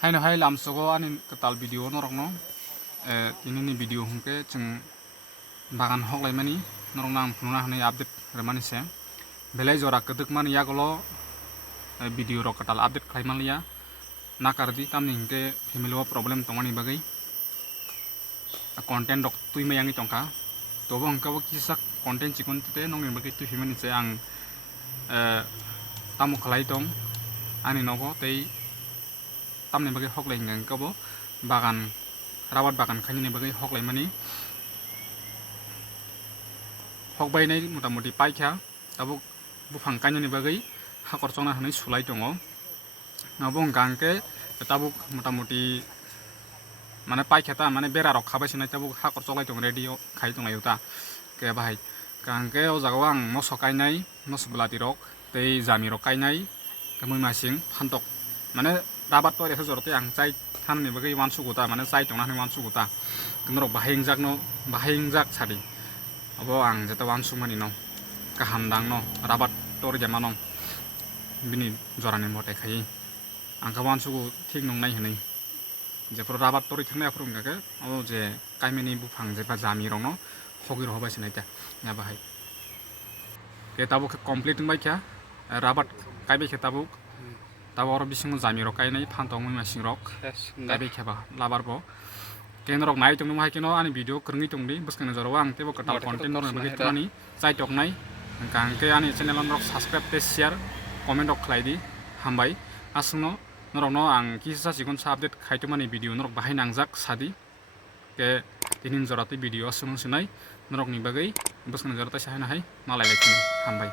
Hai no hai lamsogo ani ketal video norokno ini ni video hungke jeng bagan hoklai mani norok nang phununa hanai update remani se belai jora keduk mani yagolo video rok ketal update khlai manliya nakardi tamni hingke family o problem tongani bagai content rok tui mayangi tongka tobo hingka bo kisa content chikon tite nongni bagai tui himani se ang tamo khlai tong ani nogo tei tamni bagai hoklai hingka bo bagan rabat bagan khaini bagai hoklai mani hokbai nai motamuti paikha tabo bufang kainani bagai hakor chongna hanai sulai tongo nabo hingke tabo motamuti mane paikha ta mane bera rok khabai sinai tabo hakor choklai tong ready khai tongai uta ke bahai kangke o jago ang moso kainai moso belati rok tei jami rok kainai kemui masing phantok mane rabat to rekha jorte ang chai thamni bagai wansuguta mane chai tongna hanai wansuguta knorok bahing jak sadi abo ang jeta wansumani no kaham dang no rabat tor jamanong bini jorani mote khai angka wansugu thik nongnai hanai je pro rabat tori thangna phrum ga ke abo je kaimeni bufang je ba jami rong no hogir hobai sinai ta ya bahai ke tabuk complete bai kya rabat kaibe ke tabuk tabor bising jami rok kainai phantong mui masing rok kaibe kheba labar bo kenrok nai tong mai kino ani video krungi tongdi buskang jaro ang tebo katal content nor bagi tani chai tok nai kangke ani channel rok subscribe te share comment rok khlai di hambai asungno norok no ang kisa sikon update khaitumani video norok bahai nangjak sadi ke tinin jorati video asung sinai norok ni bagai buskang jaro ta sahai na hai malai laikin hambai